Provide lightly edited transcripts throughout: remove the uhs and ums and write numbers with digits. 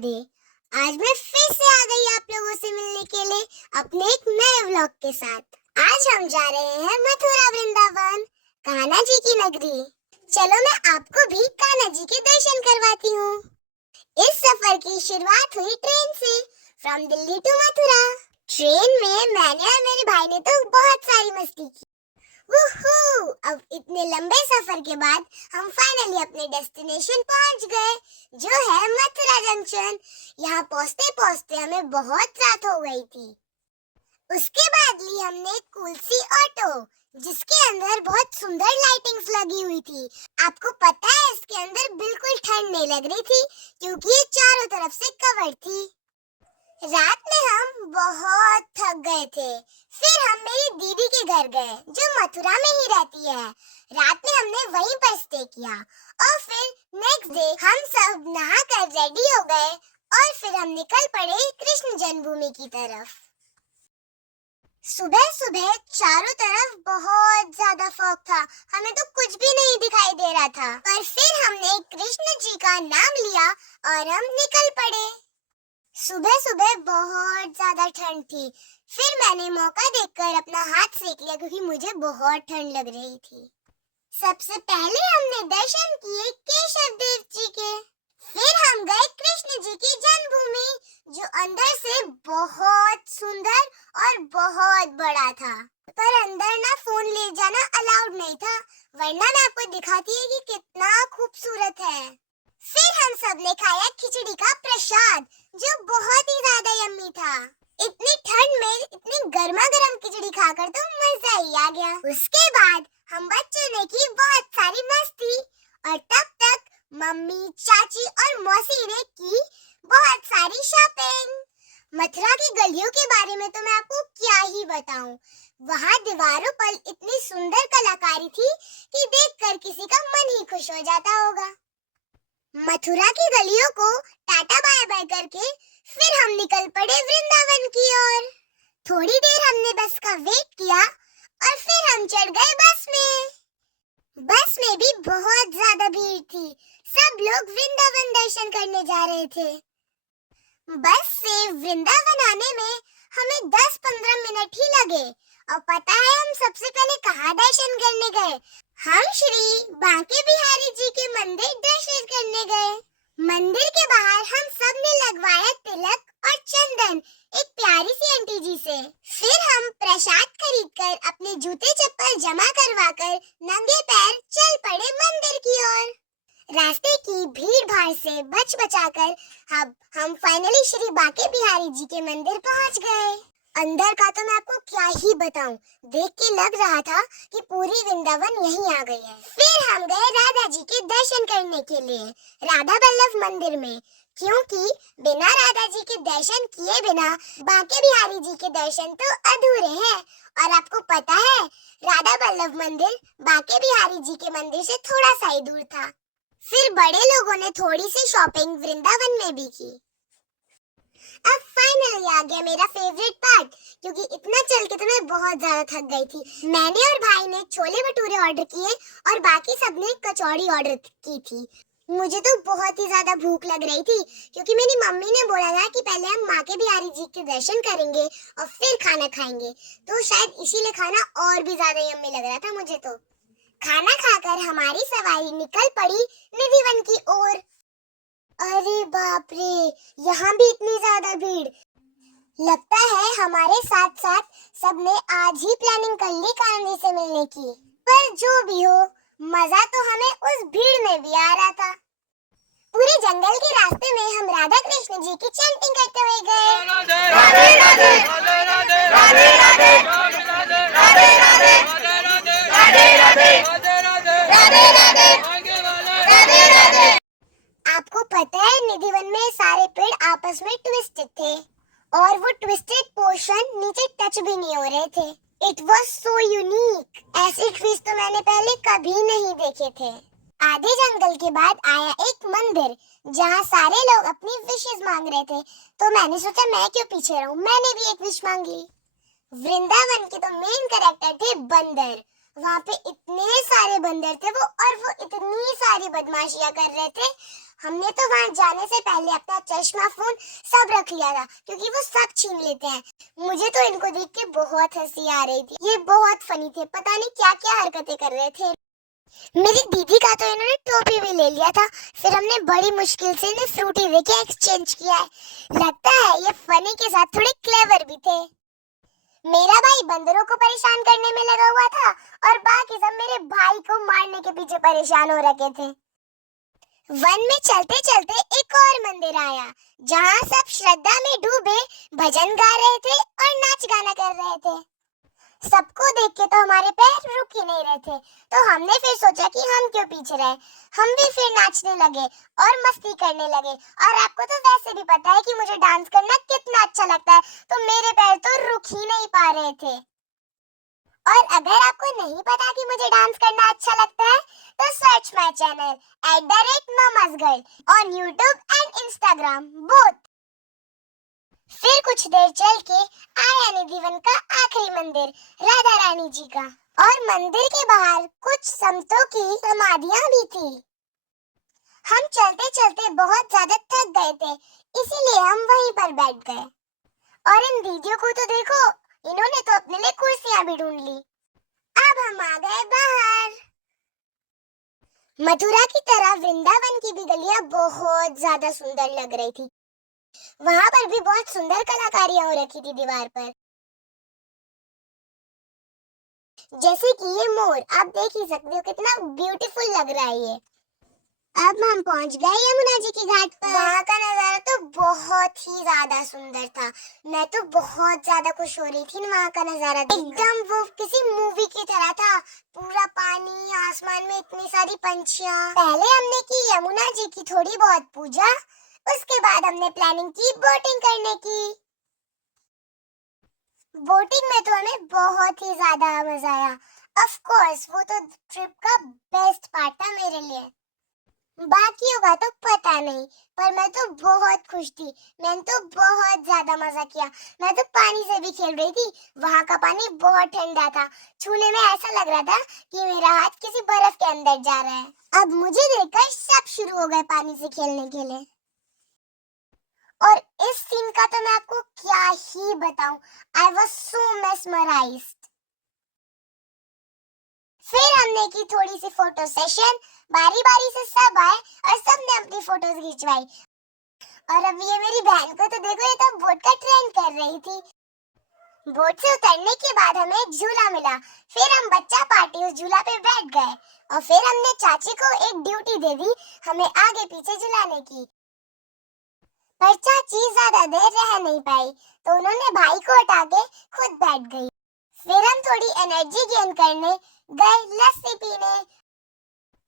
राधे। आज मैं फिर से आ गई आप लोगों से मिलने के लिए अपने एक नए व्लॉग के साथ। आज हम जा रहे हैं मथुरा वृंदावन, कान्हा जी की नगरी। चलो मैं आपको भी कान्हा जी के दर्शन करवाती हूँ। इस सफर की शुरुआत हुई ट्रेन से, from Delhi to Mathura. Train में मैंने और मेरे भाई ने तो बहुत सारी मस्ती की। वूहू! अब इतने लंबे सफर के बाद हम फाइनली अपने डेस्टिनेशन पहुंच गए, जो है मथुरा जंक्शन। यहाँ पहुंचते पहुंचते हमें बहुत रात हो गई थी। उसके बाद ली हमने कूल सी ऑटो, जिसके अंदर बहुत सुंदर लाइटिंग्स लगी हुई थी। आपको पता है इसके अंदर बिल्कुल ठंड नहीं लग रही थी, क्योंकि ये चारों तरफ से कवर थी। रात में हम बहुत थक गए थे। फिर हम मेरी दीदी के घर गए, जो मथुरा में ही रहती है। रात में हमने वहीं पर स्टे किया और फिर नेक्स्ट डे हम सब नहाकर रेडी हो गए और फिर हम निकल पड़े कृष्ण जन्मभूमि की तरफ। सुबह सुबह चारों तरफ बहुत ज्यादा फॉग था, हमें तो कुछ भी नहीं दिखाई दे रहा था। पर फिर हमने कृष्ण जी का नाम लिया और हम निकल पड़े। सुबह सुबह बहुत ज्यादा ठंड थी। फिर मैंने मौका देखकर अपना हाथ सेक लिया, क्योंकि मुझे बहुत ठंड लग रही थी। सबसे पहले हमने दर्शन किए केशव देव जी के। फिर हम गए कृष्ण जी की जन्मभूमि, जो अंदर से बहुत सुंदर और बहुत बड़ा था। पर अंदर ना फोन ले जाना अलाउड नहीं था, वरना मैं आपको दिखाती है कि कितना खूबसूरत है। फिर हम सब ने खाया खिचड़ी का प्रसाद, जो बहुत ही ज्यादा यम्मी था। इतनी ठंड में इतनी गर्मा गर्म खिचड़ी खाकर तो मजा ही आ गया। उसके बाद हम बच्चों ने की बहुत सारी मस्ती, और तब तक मम्मी, चाची और मौसी ने की बहुत सारी शॉपिंग। मथुरा की गलियों के बारे में तो मैं आपको क्या ही बताऊं। वहाँ दीवारों पर इतनी सुंदर कलाकारी थी कि देखकर किसी का मन ही खुश हो जाता होगा। मथुरा की गलियों को टाटा बाय बाय करके फिर हम निकल पड़े वृंदावन की ओर। थोड़ी देर हमने बस का वेट किया और फिर हम चढ़ गए बस में। बस में भी बहुत ज्यादा भीड़ थी, सब लोग वृंदावन दर्शन करने जा रहे थे। बस से वृंदावन आने में हमें 10-15 मिनट ही लगे। और पता है हम सबसे पहले कहाँ दर्शन करने गए? हम श्री बांके बिहारी जी के मंदिर दर्शन करने गए। मंदिर के बाहर हम सब ने लगवाया तिलक और चंदन एक प्यारी सी आंटी जी से। फिर हम प्रसाद खरीदकर अपने जूते चप्पल जमा करवाकर नंगे पैर चल पड़े मंदिर की ओर। रास्ते की भीड़ भाड़ से बच बचाकर अब हम फाइनली श्री बांके बिहारी जी के मंदिर पहुंच गए। अंदर का तो मैं आपको क्या ही बताऊं, देख के लग रहा था कि पूरी वृंदावन यहीं आ गई है। फिर हम गए राधा जी के दर्शन करने के लिए राधा बल्लभ मंदिर में, क्योंकि बिना राधा जी के दर्शन किए बिना बांके बिहारी जी के दर्शन तो अधूरे हैं। और आपको पता है राधा बल्लभ मंदिर बांके बिहारी जी के मंदिर से थोड़ा सा ही दूर था। फिर बड़े लोगों ने थोड़ी सी शॉपिंग वृंदावन में भी की। अब फाइनली आ गया मेरा फेवरेट पार्ट, क्योंकि इतना चल के तो मैं बहुत ज्यादा थक गई थी। मैंने और भाई ने छोले भटूरे ऑर्डर किए और बाकी सबने कचौड़ी ऑर्डर की थी। मुझे तो बहुत ही ज्यादा भूख लग रही थी, क्योंकि मेरी मम्मी ने बोला था कि पहले हम बांके बिहारी जी के दर्शन करेंगे और फिर खाना खाएंगे, तो शायद इसीलिए खाना और भी ज्यादा यम्मी लग रहा था मुझे। तो खाना खाकर हमारी सवारी निकल पड़ी निधिवन की ओर। अरे बाप रे, यहाँ भी इतनी ज्यादा भीड़। लगता है हमारे साथ साथ सबने आज ही प्लानिंग कर ली कान्हा जी से मिलने की। पर जो भी हो, मजा तो हमें उस भीड़ में भी आ रहा था। पूरे जंगल के रास्ते में हम राधा कृष्ण जी की चैंटिंग करते हुए गए। राधे राधे राधे राधे राधे राधे राधे राधे राधे राधे। आपको पता है निधिवन में सारे पेड़ आपस में ट्विस्टेड थे, और वो ट्विस्टेड पोर्शन नीचे टच भी नहीं हो रहे थे। It was so unique. ऐसे ट्विस्ट तो मैंने पहले कभी नहीं देखे थे। आधे जंगल के बाद आया एक मंदिर, जहाँ सारे लोग अपनी विशेस मांग रहे थे। तो मैंने सोचा मैं क्यों पीछे रहूं, मैंने भी एक विश मांगी। वृंदावन के तो मेन कैरेक्टर थे बंदर। वहाँ पे इतने सारे बंदर थे वो, और वो इतनी सारी बदमाशियां कर रहे थे। हमने तो वहां जाने से पहले अपना चश्मा, फोन सब रख लिया था क्योंकि वो सब छीन लेते हैं। मुझे तो इनको देख के बहुत हंसी आ रही थी। ये बहुत फनी थे, पता नहीं क्या क्या हरकतें कर रहे थे। मेरी दीदी का तो इन्होंने टोपी भी ले लिया था। फिर हमने बड़ी मुश्किल से इन्हें फ्रूटी देके एक्सचेंज किया है। लगता है ये फनी के साथ थोड़े क्लेवर भी थे। मेरा भाई बंदरों को परेशान करने में लगा हुआ था और बाकी सब मेरे भाई को मारने के पीछे परेशान हो रखे थे। वन में चलते चलते एक और मंदिर आया जहाँ सब श्रद्धा में डूबे भजन गा रहे थे और नाच गाना कर रहे थे। सबको देख के तो हमारे पैर रुक ही नहीं रहे थे, तो हमने फिर सोचा कि हम क्यों पीछे रहे। हम भी फिर नाचने लगे और मस्ती करने लगे। और आपको तो वैसे भी पता है कि मुझे डांस करना कितना अच्छा लगता है, तो मेरे पैर तो रुक ही नहीं पा रहे थे। और अगर आपको नहीं पता कि मुझे डांस करना अच्छा लगता है, तो search my channel @mamasgirl on YouTube and Instagram both. फिर कुछ देर चल के आया निधिवन का आखिरी मंदिर, राधा रानी जी का। और मंदिर के बाहर कुछ संतों की समाधियां भी थी। हम चलते चलते बहुत ज्यादा थक गए थे, इसीलिए हम वहीं पर बैठ गए। और इन दीदियों को तो देखो, इन्होंने तो अपने लिए कुर्सियां भी ढूंढ ली। अब हम आ गए बाहर। मथुरा की तरह वृंदावन की भी गलियां बहुत ज्यादा सुंदर लग रही थी। वहां पर भी बहुत सुंदर कलाकारियां हो रखी थी दीवार पर, जैसे कि ये मोर। आप देख ही सकते हो कितना ब्यूटीफुल लग रहा है ये। अब हम पहुंच गए यमुना जी के घाट पर। वहाँ का नजारा तो बहुत ही ज्यादा सुंदर था। मैं तो बहुत ज्यादा खुश हो रही थी वहाँ का नजारा देखकर। एकदम वो किसी मूवी की तरह था। पूरा पानी, आसमान में इतनी सारी पंछियाँ। पहले हमने की यमुना जी की थोड़ी बहुत पूजा, उसके बाद हमने प्लानिंग की बोटिंग करने की। बोटिंग में तो हमें बहुत ही ज्यादा मजा आया। ऑफ कोर्स वो तो ट्रिप का बेस्ट पार्ट था मेरे लिए। बाकियों का तो पता नहीं, पर मैं तो बहुत खुश थी। मैंने तो बहुत ज्यादा मजा किया। मैं तो पानी से भी खेल रही थी। वहाँ का पानी बहुत ठंडा था। छूने में ऐसा लग रहा था कि मेरा हाथ किसी बर्फ के अंदर जा रहा है। अब मुझे देखकर सब शुरू हो गए पानी से खेलने के लिए। और इस सीन का तो मैं आपको क्या ही बताऊं। I was so mesmerised. फिर हमने की थोड़ी सी फोटो सेशन। बारी बारी से सब आए और सबने अपनी फोटोज खिंचवाई। और अब ये मेरी बहन को तो देखो, ये तो बोट का ट्रेंड कर रही थी। बोट से उतरने के बाद हमें एक झूला मिला। फिर हम बच्चा पार्टी उस झूला पे बैठ गए और फिर हमने चाची को एक ड्यूटी दे दी, हमें आगे पीछे झुलाने की। पर चाची ज्यादा देर रह नहीं पाई, तो उन्होंने भाई को हटा के खुद बैठ गई। फिर हम थोड़ी एनर्जी गेन करने गए लस्सी पीने।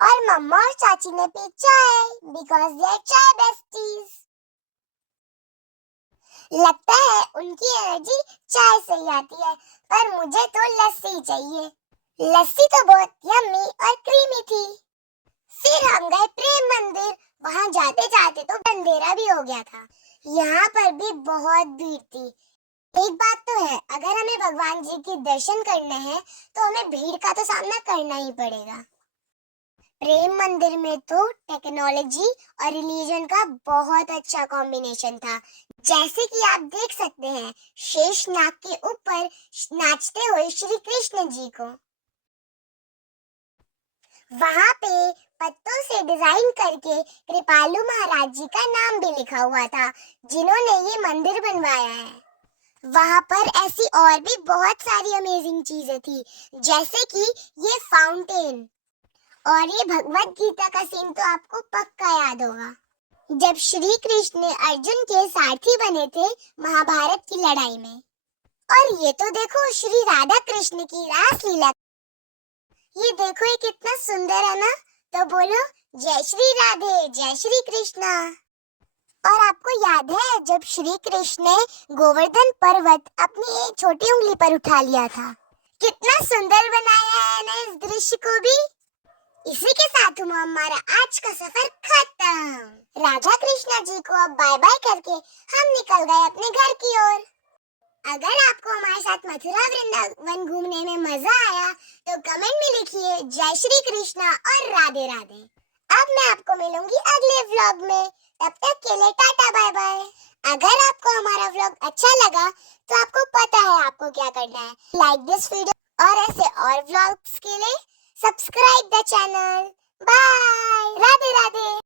और मम्मा और चाची ने पी चाय, बिकॉज दे आर चाय बेस्टीज। लगता है उनकी एनर्जी चाय से ही आती है, पर मुझे तो लस्सी चाहिए। लस्सी तो बहुत यम्मी और क्रीमी थी। फिर हम गए प्रेम मंदिर। वहां जाते जाते तो अंधेरा भी हो गया था। यहाँ पर भी बहुत भीड़ थी। एक बात तो है, अगर हमें भगवान जी के दर्शन करने हैं तो हमें भीड़ का तो सामना करना ही पड़ेगा। प्रेम मंदिर में तो टेक्नोलॉजी और रिलीजन का बहुत अच्छा कॉम्बिनेशन था। जैसे कि आप देख सकते हैं शेष नाग के ऊपर नाचते हुए श्री कृष्ण जी को। वहां पे पत्तों से डिजाइन करके कृपालु महाराज जी का नाम भी लिखा हुआ था, जिन्होंने ये मंदिर बनवाया है। वहां पर ऐसी और भी बहुत सारी अमेजिंग चीजें थी, जैसे कि ये फाउंटेन। और ये भगवत गीता का सीन तो आपको पक्का याद होगा, जब श्री कृष्ण अर्जुन के सारथी बने थे महाभारत की लड़ाई में। और ये तो देखो श्री राधा कृष्ण की रास लीला। ये देखो ये कितना सुंदर है ना। तो बोलो जय श्री राधे, जय श्री कृष्णा। और आपको याद है जब श्री कृष्ण ने गोवर्धन पर्वत अपनी एक छोटी उंगली पर उठा लिया था। कितना सुंदर बनाया है ना इस दृश्य को भी। इसी के साथ हुआ हमारा आज का सफर खत्म। राधा कृष्णा जी को अब बाय बाय करके हम निकल गए अपने घर की ओर। अगर आपको हमारे साथ मथुरा वृंदावन घूमने में मजा आया तो कमेंट में लिखिए जय श्री कृष्णा और राधे राधे। अब मैं आपको मिलूंगी अगले व्लॉग में। तब तक के लिए टाटा बाय बाय। अगर आपको हमारा व्लॉग अच्छा लगा तो आपको पता है आपको क्या करना है। लाइक दिस वीडियो और ऐसे और व्लॉग्स के लिए subscribe the channel. Bye. Radhe Radhe.